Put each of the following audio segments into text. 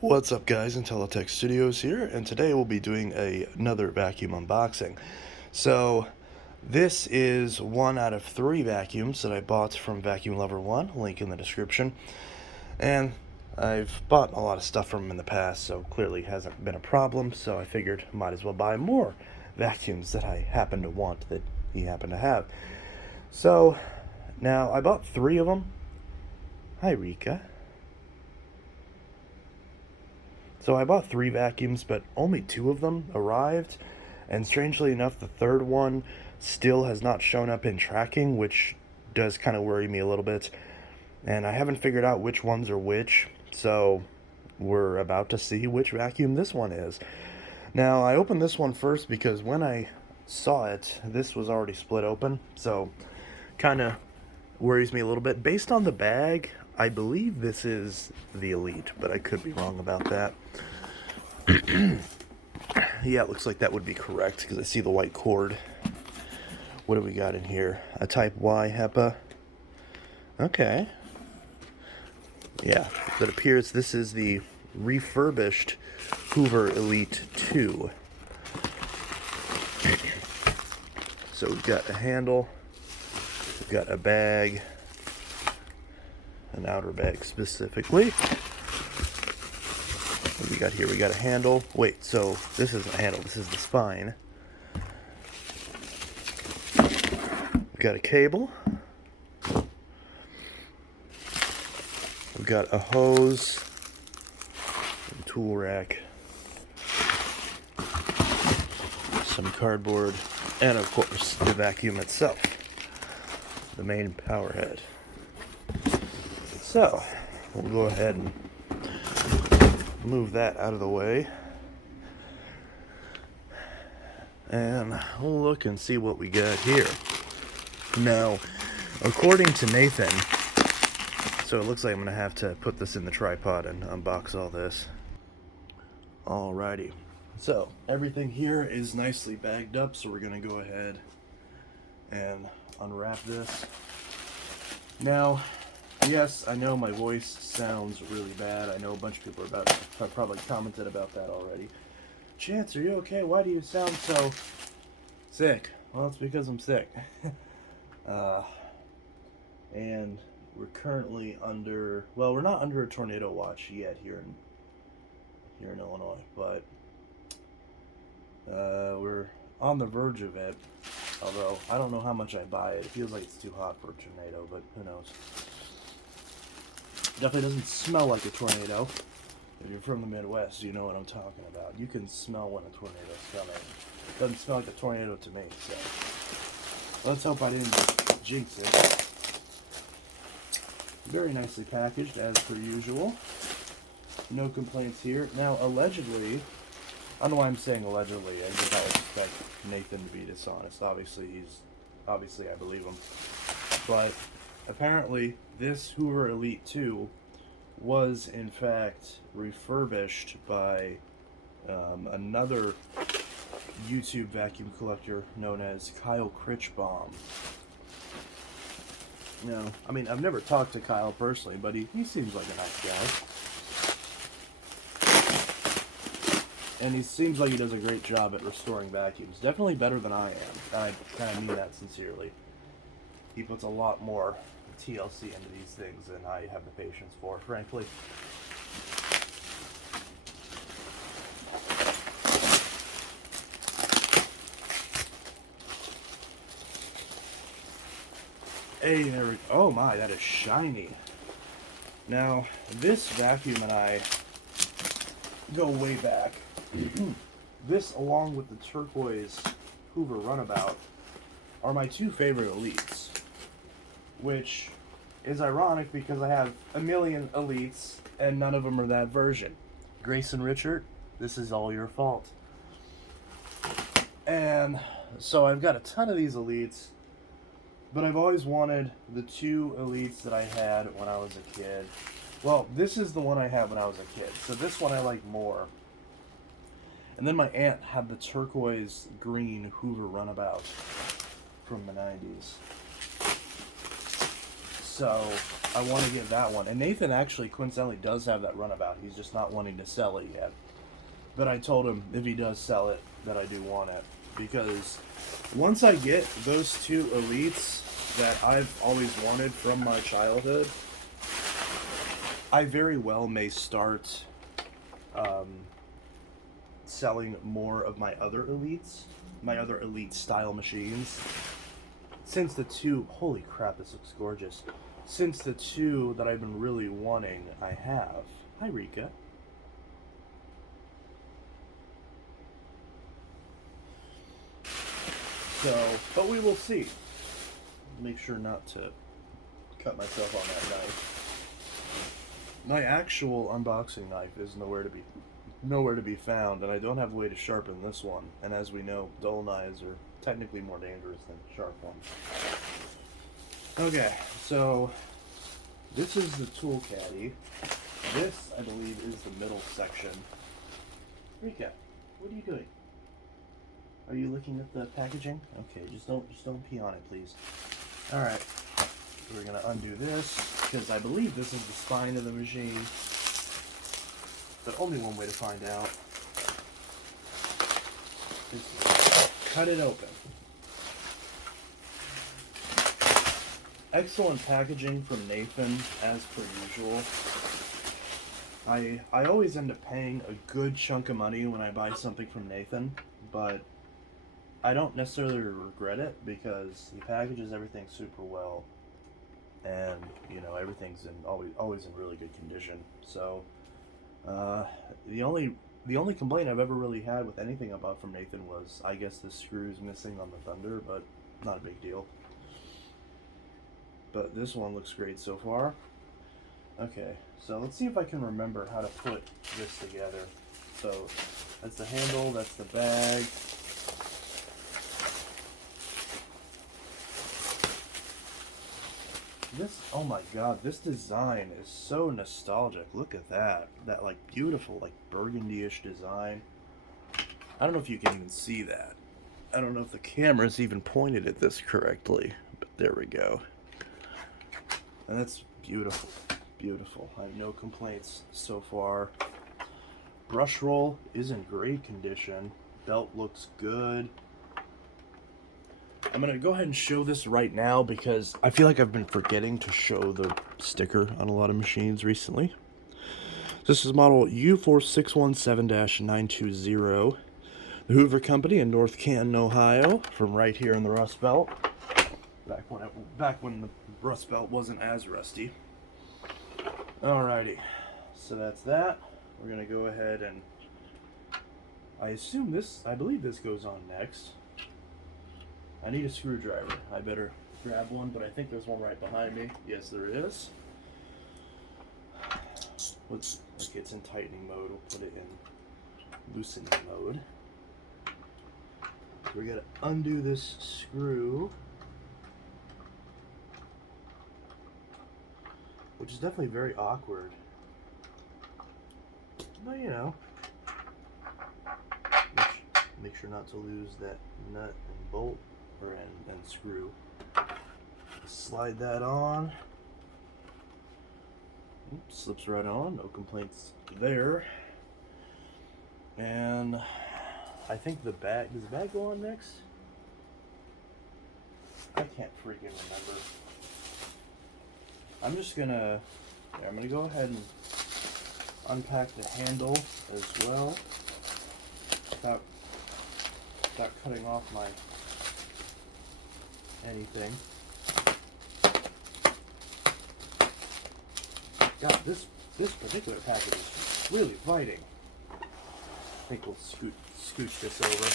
What's up guys, Intellitech Studios here, and today we'll be doing another vacuum unboxing. So, this is one out of 3 vacuums that I bought from Vacuum Lover 1, link in the description. And I've bought a lot of stuff from him in the past, so clearly hasn't been a problem, so I figured might as well buy more vacuums that I happen to want that he happened to have. So, now I bought 3 of them. Hi Rika. So I bought 3 vacuums, but only 2 of them arrived, and strangely enough, the third one still has not shown up in tracking, which does kind of worry me a little bit, and I haven't figured out which ones are which, so we're about to see which vacuum this one is. Now, I opened this one first because when I saw it, this was already split open, so kind of worries me a little bit. Based on the bag, I believe this is the Elite, but I could be wrong about that. Yeah, it looks like that would be correct because I see the white cord. What do we got in here? A Type Y HEPA. Okay. Yeah, it appears this is the refurbished Hoover Elite 2. So we've got a handle, we've got a bag, an outer bag specifically. What do we got here? We got a handle. Wait, so this isn't a handle, this is the spine. We've got a cable. We've got a hose, a tool rack, some cardboard, and of course the vacuum itself, the main power head. So, we'll go ahead and move that out of the way. And we'll look and see what we got here. Now, according to Nathan, so it looks like I'm going to have to put this in the tripod and unbox all this. Alrighty. So, everything here is nicely bagged up, so we're going to go ahead and unwrap this. Now, yes, I know my voice sounds really bad. I know a bunch of people have probably commented about that already. Chance, are you okay? Why do you sound so sick? Well, it's because I'm sick. And we're currently under, well, we're not under a tornado watch yet here in Illinois, but we're on the verge of it. Although I don't know how much I buy it. It feels like it's too hot for a tornado, but who knows? Definitely doesn't smell like a tornado. If you're from the Midwest, you know what I'm talking about. You can smell when a tornado's coming. It doesn't smell like a tornado to me, so let's hope I didn't jinx it. Very nicely packaged, as per usual. No complaints here. Now, allegedly, I don't know why I'm saying allegedly. I just don't expect Nathan to be dishonest. Obviously, I believe him. But apparently, this Hoover Elite 2 was in fact refurbished by another YouTube vacuum collector known as Kyle Critchbaum. Now, I mean, I've never talked to Kyle personally, but he seems like a nice guy. And he seems like he does a great job at restoring vacuums. Definitely better than I am. I kind of mean that sincerely. He puts a lot more TLC into these things than I have the patience for, frankly. Hey, there we go. Oh my, that is shiny. Now, this vacuum and I go way back. This, along with the turquoise Hoover Runabout, are my 2 favorite Elites. Which is ironic because I have a million Elites and none of them are that version. Grayson Richard, this is all your fault. And so I've got a ton of these Elites, but I've always wanted the 2 Elites that I had when I was a kid. Well, this is the one I had when I was a kid, so this one I like more. And then my aunt had the turquoise green Hoover Runabout from the 90s. So I want to get that one. And Nathan actually coincidentally does have that runabout. He's just not wanting to sell it yet. But I told him if he does sell it, that I do want it. Because once I get those two elites that I've always wanted from my childhood, I very well may start selling more of my other elites, my other elite style machines. Since the two, holy crap, this looks gorgeous. Since the two that I've been really wanting, I have. Hi, Rika. So, but we will see. Make sure not to cut myself on that knife. My actual unboxing knife is nowhere to be found, and I don't have a way to sharpen this one. And as we know, dull knives are technically more dangerous than sharp ones. Okay, so this is the tool caddy. This, I believe, is the middle section. Rika, what are you doing? Are you looking at the packaging? Okay, just don't pee on it, please. All right, we're gonna undo this because I believe this is the spine of the machine. But only one way to find out is to cut it open. Excellent packaging from Nathan, as per usual. I always end up paying a good chunk of money when I buy something from Nathan, but I don't necessarily regret it because he packages everything super well, and you know everything's always in really good condition. So the only complaint I've ever really had with anything I bought from Nathan was I guess the screws missing on the Thunder, but not a big deal. But this one looks great so far. Okay, so let's see if I can remember how to put this together. So that's the handle, that's the bag. This, oh my god, this design is so nostalgic. Look at that. That like beautiful, like burgundy-ish design. I don't know if you can even see that. I don't know if the camera's even pointed at this correctly, but there we go. And that's beautiful, beautiful. I have no complaints so far. Brush roll is in great condition. Belt looks good. I'm going to go ahead and show this right now because I feel like I've been forgetting to show the sticker on a lot of machines recently. This is model U4617-920. The Hoover Company in North Canton, Ohio, from right here in the Rust Belt. Back when the Rust Belt wasn't as rusty. Alrighty, so that's that. We're gonna go ahead and I believe this goes on next. I need a screwdriver. I better grab one, but I think there's one right behind me. Yes, there is. It's in tightening mode. We'll put it in loosening mode. We're gonna undo this screw, which is definitely very awkward. But you know, make sure not to lose that nut and bolt and screw. Slide that on. Oops, slips right on. No complaints there. And I think the bag, does the bag go on next? I can't freaking remember. I'm gonna go ahead and unpack the handle as well without cutting off my anything. God, this particular package is really biting. I think we'll scooch this over.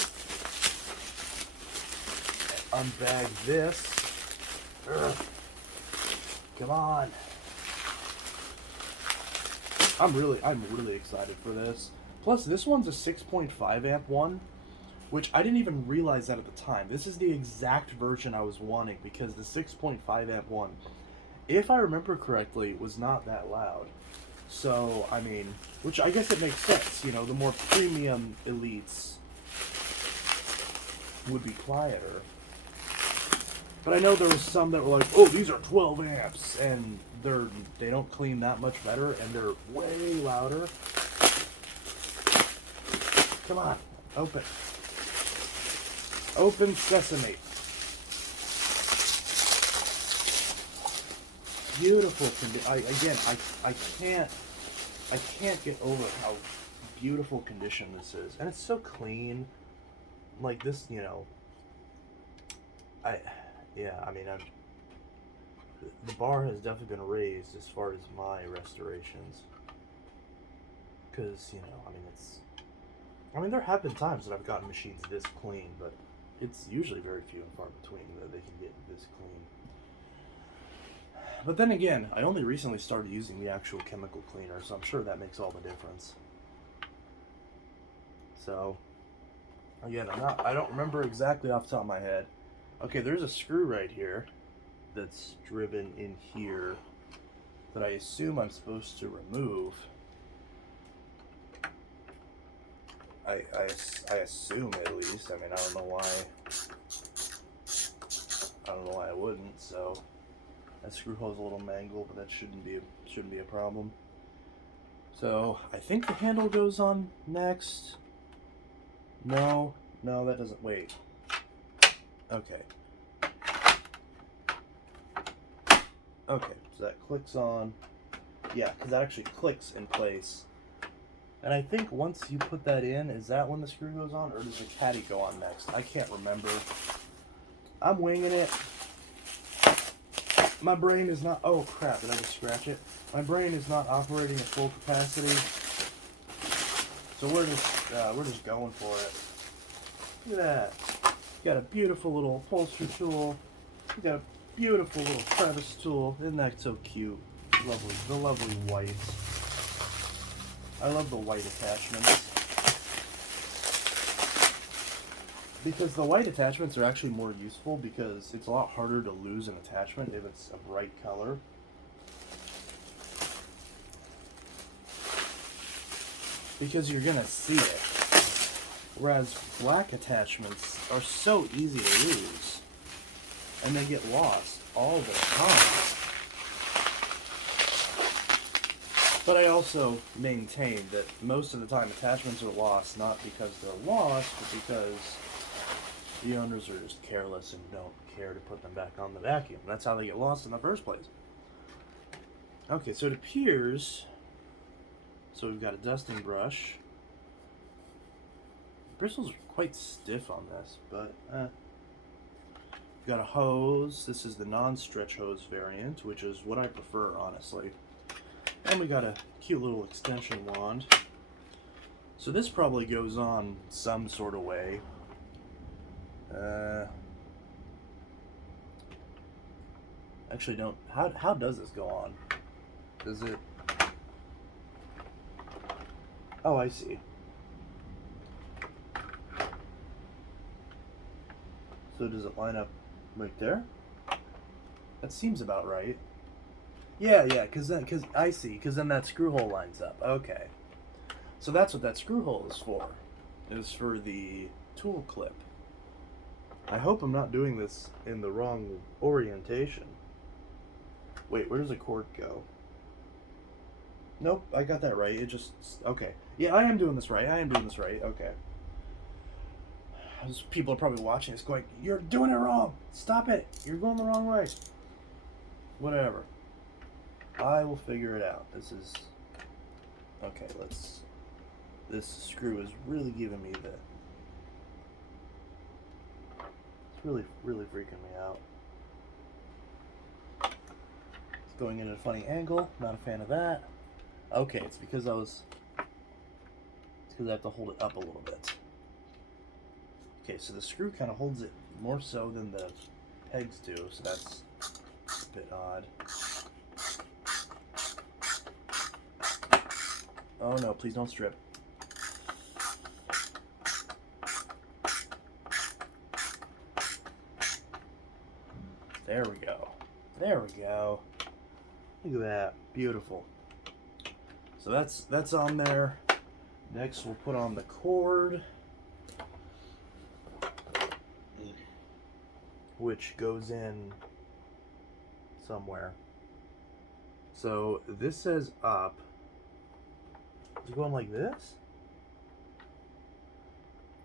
Unbag this. Ugh. Come on. I'm really excited for this. Plus, this one's a 6.5 amp one, which I didn't even realize that at the time. This is the exact version I was wanting because the 6.5 amp one, if I remember correctly, was not that loud. So, I mean, which I guess it makes sense. You know, the more premium elites would be quieter. But I know there was some that were like, oh, these are 12 amps, and they don't clean that much better, and they're way louder. Come on, open. Open sesame. Beautiful condition. I can't get over how beautiful condition this is, and it's so clean. Like this, you know. The bar has definitely been raised as far as my restorations. Because, you know, there have been times that I've gotten machines this clean, but it's usually very few and far between that they can get this clean. But then again, I only recently started using the actual chemical cleaner, so I'm sure that makes all the difference. So, again, I don't remember exactly off the top of my head. Okay, there's a screw right here that's driven in here that I assume I'm supposed to remove. I assume, at least. I mean, I don't know why I wouldn't. So that screw hole's a little mangled, but that shouldn't be a problem. So I think the handle goes on next. No, that doesn't. Wait. Okay. Okay, so that clicks on. Yeah, because that actually clicks in place. And I think once you put that in, is that when the screw goes on, or does the caddy go on next? I can't remember. I'm winging it. My brain is not... Oh, crap, did I just scratch it? My brain is not operating at full capacity. So we're just going for it. Look at that. Got a beautiful little upholstery tool. We got a beautiful little crevice tool. Isn't that so cute? Lovely. The lovely white. I love the white attachments. Because the white attachments are actually more useful because it's a lot harder to lose an attachment if it's a bright color. Because you're gonna see it. Whereas black attachments are so easy to lose. And they get lost all the time. But I also maintain that most of the time attachments are lost not because they're lost, but because the owners are just careless and don't care to put them back on the vacuum. That's how they get lost in the first place. Okay, so it appears... So we've got a dusting brush. The bristles are quite stiff on this, but we've got a hose. This is the non-stretch hose variant, which is what I prefer, honestly. And we got a cute little extension wand. So this probably goes on some sort of way. Actually, don't. How does this go on? Does it? Oh, I see. So does it line up right there? That seems about right. Yeah, because I see, because then that screw hole lines up. Okay. So that's what that screw hole is for. Is for the tool clip. I hope I'm not doing this in the wrong orientation. Wait, where does the cord go? Nope, I got that right. It just... Okay. Yeah, I am doing this right. Okay. People are probably watching this going, you're doing it wrong. Stop it. You're going the wrong way. Whatever. I will figure it out. This is... Okay, let's... This screw is really giving me the... It's really freaking me out. It's going in at a funny angle. Not a fan of that. Okay, it's because I have to hold it up a little bit. Okay, so the screw kind of holds it more so than the pegs do, so that's a bit odd. Oh no, please don't strip. There we go. There we go. Look at that. Beautiful. So that's on there. Next we'll put on the cord. which goes in somewhere. So this says up. Is it going like this?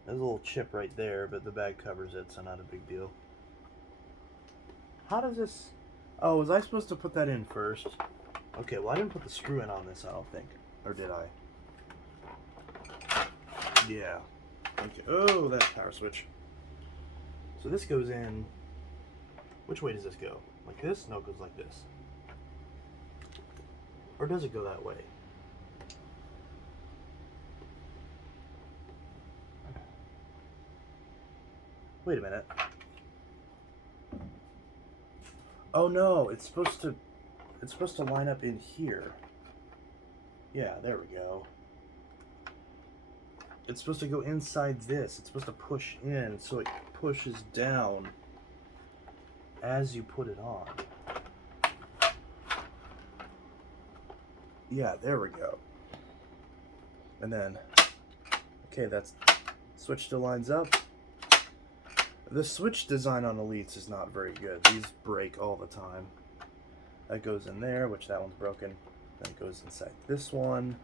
There's a little chip right there, but the bag covers it, so not a big deal. How does this... Oh, was I supposed to put that in first? Okay, well I didn't put the screw in on this, I don't think. Or did I? Yeah. Okay. Oh, that power switch. So this goes in... Which way does this go? Like this? No, it goes like this. Or does it go that way? Wait a minute. Oh no, it's supposed to line up in here. Yeah, there we go. It's supposed to go inside this. It's supposed to push in, so it pushes down as you put it on. Yeah, there we go. And then, okay, that's switch still lines up. The switch design on Elites is not very good. These break all the time. That goes in there, which that one's broken. Then it goes inside this one,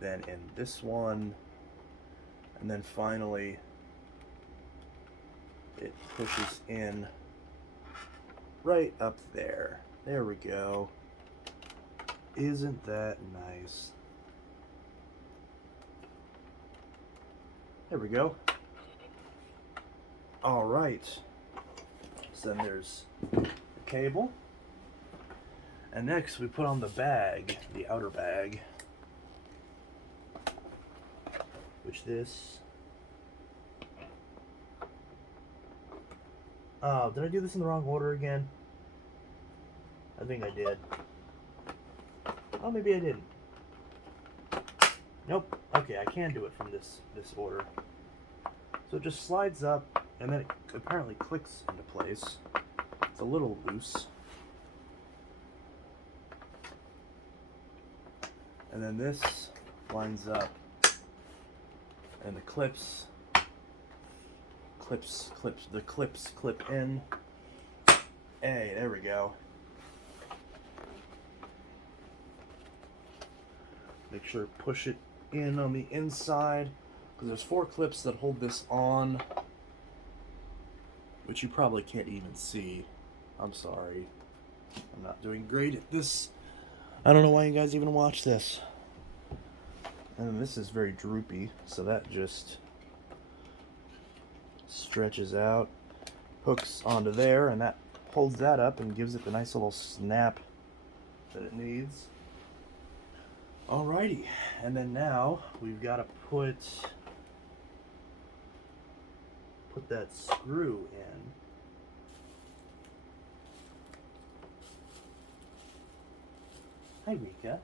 then in this one, and then finally it pushes in right up there. There we go. Isn't that nice? There we go. All right. So then there's the cable. And next we put on the bag, the outer bag. Which this... Oh, did I do this in the wrong order again? I think I did. Oh, maybe I didn't. Nope. Okay, I can do it from this order. So it just slides up, and then it apparently clicks into place. It's a little loose. And then this lines up, and the clips clip in. Hey, there we go. Make sure to push it in on the inside, because there's 4 clips that hold this on, which you probably can't even see. I'm sorry. I'm not doing great at this. I don't know why you guys even watch this. And then this is very droopy, so that just stretches out, hooks onto there, and that holds that up and gives it the nice little snap that it needs. Alrighty, and then now we've got to put that screw in. Hi, Rika.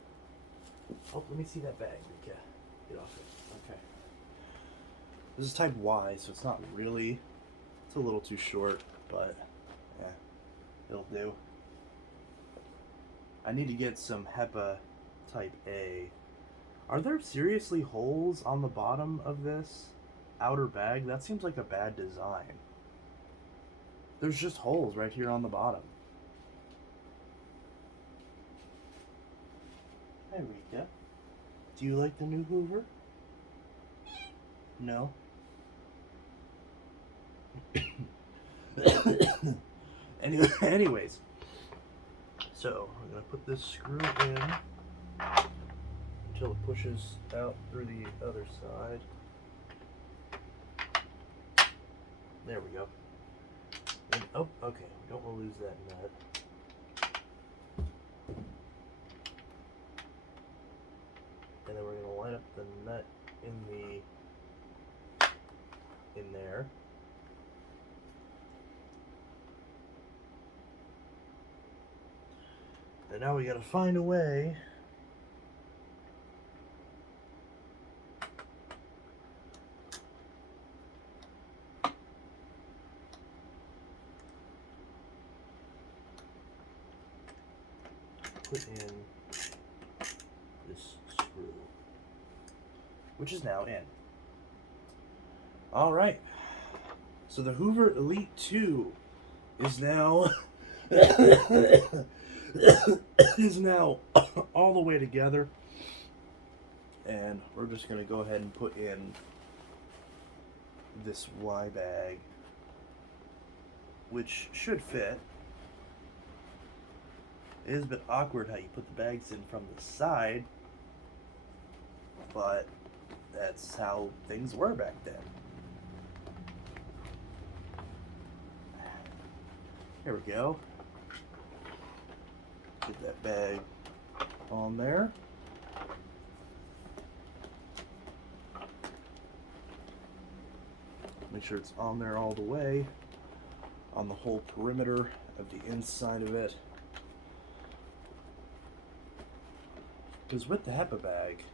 Oh, let me see that bag, Rika. Get off it. Okay. This is type Y, so it's not really... It's a little too short, but yeah, it'll do. I need to get some HEPA type A. Are there seriously holes on the bottom of this outer bag? That seems like a bad design. There's just holes right here on the bottom. Hi, Rika. Do you like the new Hoover? No? Anyways, so I'm going to put this screw in until it pushes out through the other side. There we go. And, oh, okay, we don't want to lose that nut. And then we're going to line up the nut in there. And now we got to find a way put in this screw, which is now in. All right. So the Hoover Elite 2 is now is now all the way together, and we're just going to go ahead and put in this Y bag, which should fit. It is a bit awkward how you put the bags in from the side, but that's how things were back then. Here we go. Get that bag on there. Make sure it's on there all the way, on the whole perimeter of the inside of it. Because with the HEPA bag,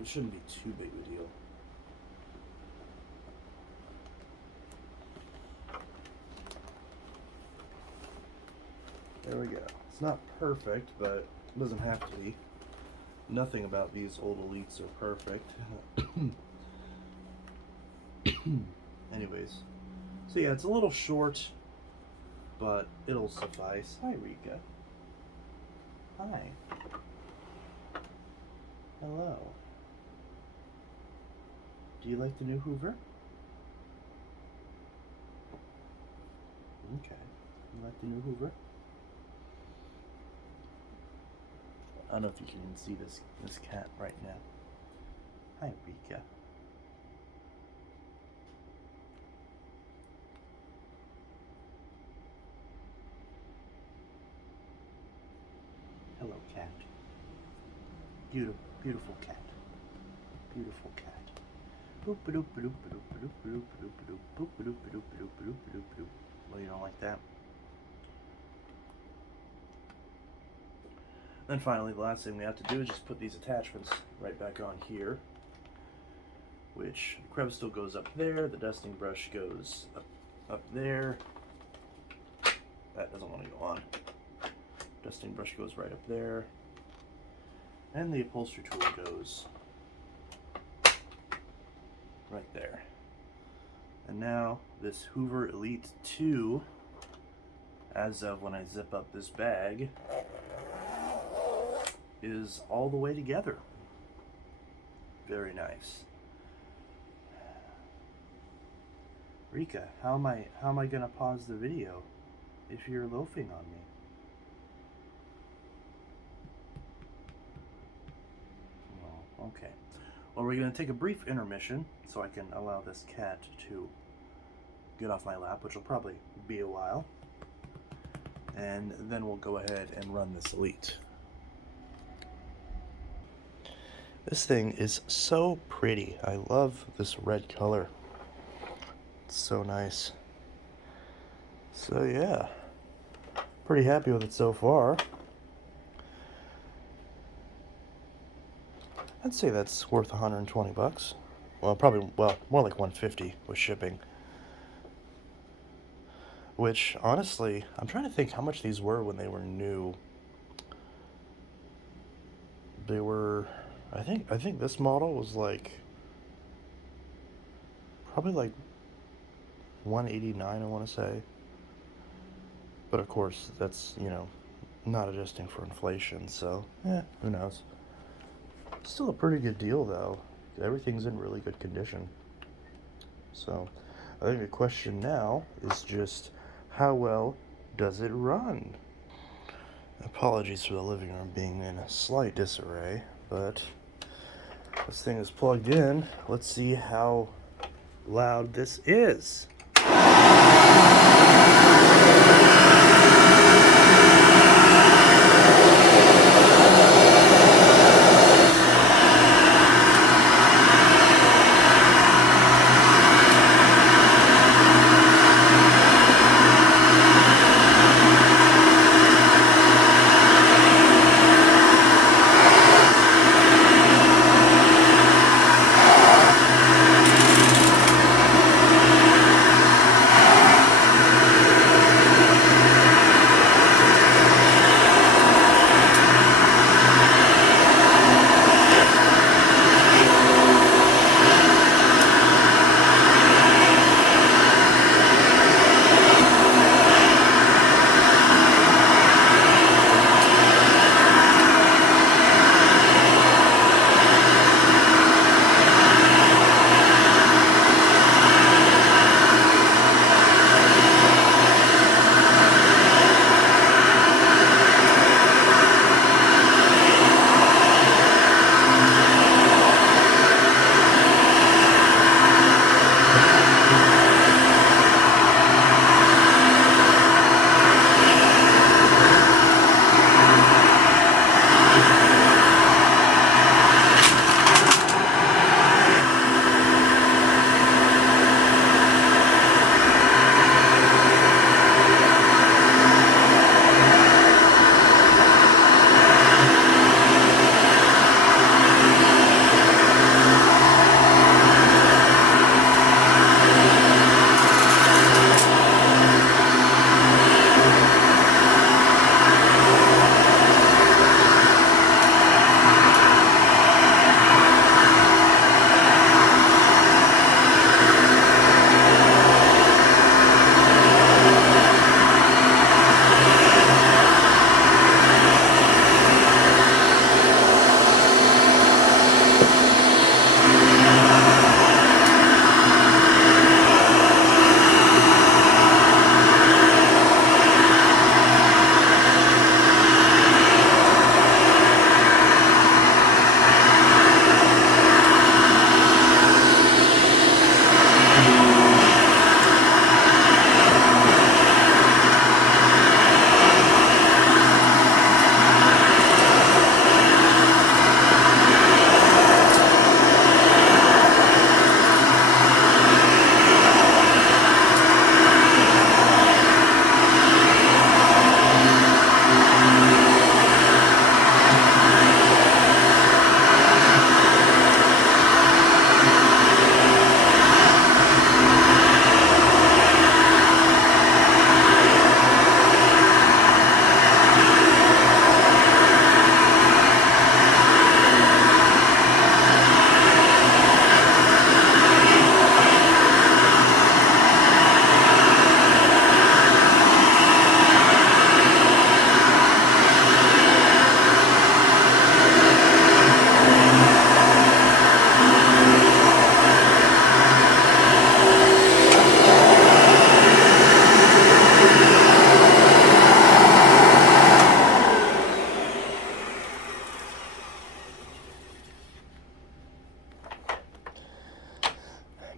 it shouldn't be too big of a deal. There we go. It's not perfect, but it doesn't have to be. Nothing about these old Elites are perfect. Anyways, so yeah, it's a little short, but it'll suffice. Hi, Rika. Hi. Hello. Do you like the new Hoover? Okay. You like the new Hoover? I don't know if you can even see this cat right now. Hi, Rika. Hello, cat. Beautiful, beautiful cat. Beautiful cat. Boop ba doop ba doop ba doop ba doop ba doop ba doop ba doop boop ba doop ba doop ba doop ba doop ba doop ba doop. Well, you don't like that. Then finally, the last thing we have to do is just put these attachments right back on here. Which the crevice still goes up there. The dusting brush goes up there. That doesn't want to go on. Dusting brush goes right up there. And the upholstery tool goes right there. And now this Hoover Elite 2, as of when I zip up this bag, is all the way together. Very nice. Rika, how am I gonna pause the video if you're loafing on me? Oh, okay. Well, we're gonna take a brief intermission so I can allow this cat to get off my lap, which will probably be a while. And then we'll go ahead and run this Elite. This thing is so pretty. I love this red color. It's so nice. So yeah, pretty happy with it so far. I'd say that's worth 120 bucks. Well, probably, well, more like 150 with shipping. Which, honestly, I'm trying to think how much these were when they were new. They were, I think this model was like, probably like 189, I want to say. But of course, that's, you know, not adjusting for inflation, so, who knows. Still a pretty good deal, though. Everything's in really good condition. So, I think the question now is just, how well does it run? Apologies for the living room being in a slight disarray, but this thing is plugged in. Let's see how loud this is.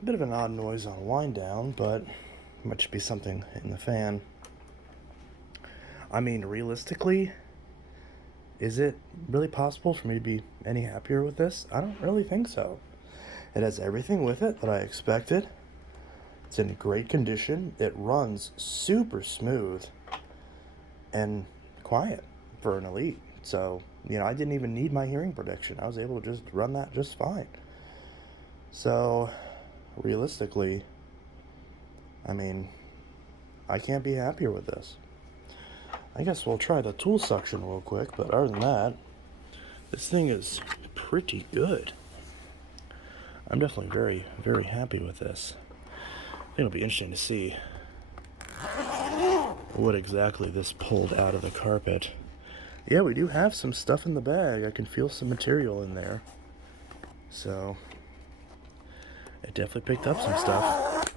a bit of an odd noise on wind down, but it might just be something in the fan. I mean, realistically, is it really possible for me to be any happier with this? I don't really think so. It has everything with it that I expected. It's in great condition. It runs super smooth and quiet for an Elite. So, I didn't even need my hearing protection. I was able to just run that just fine. So, realistically, I mean, I can't be happier with this. I guess we'll try the tool suction real quick, but other than that, this thing is pretty good. I'm definitely very, very happy with this. I think it'll be interesting to see what exactly this pulled out of the carpet. Yeah, we do have some stuff in the bag. I can feel some material in there. So, it definitely picked up some stuff.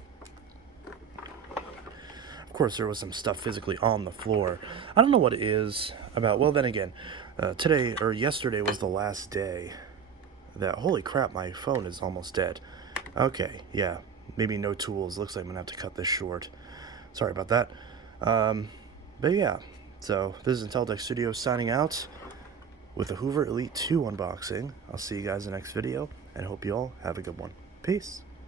Of course, there was some stuff physically on the floor. I don't know what it is about. Well, then again, yesterday was the last day that, holy crap, my phone is almost dead. Okay, yeah, maybe no tools. Looks like I'm gonna have to cut this short. Sorry about that. But yeah, so this is Intellitech Studios signing out with the Hoover Elite 2 unboxing. I'll see you guys in the next video, and hope you all have a good one. Peace.